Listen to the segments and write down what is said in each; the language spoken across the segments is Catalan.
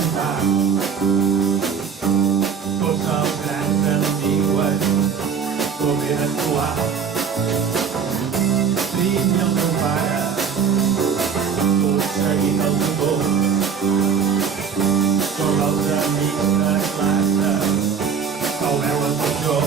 escoltar tots els grans enemics com he d'actuar. Fill i el teu pare, tot seguint el tutor, som els amics de classe que ho veuen tot jo.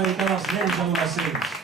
Dedicada als nens adolescents.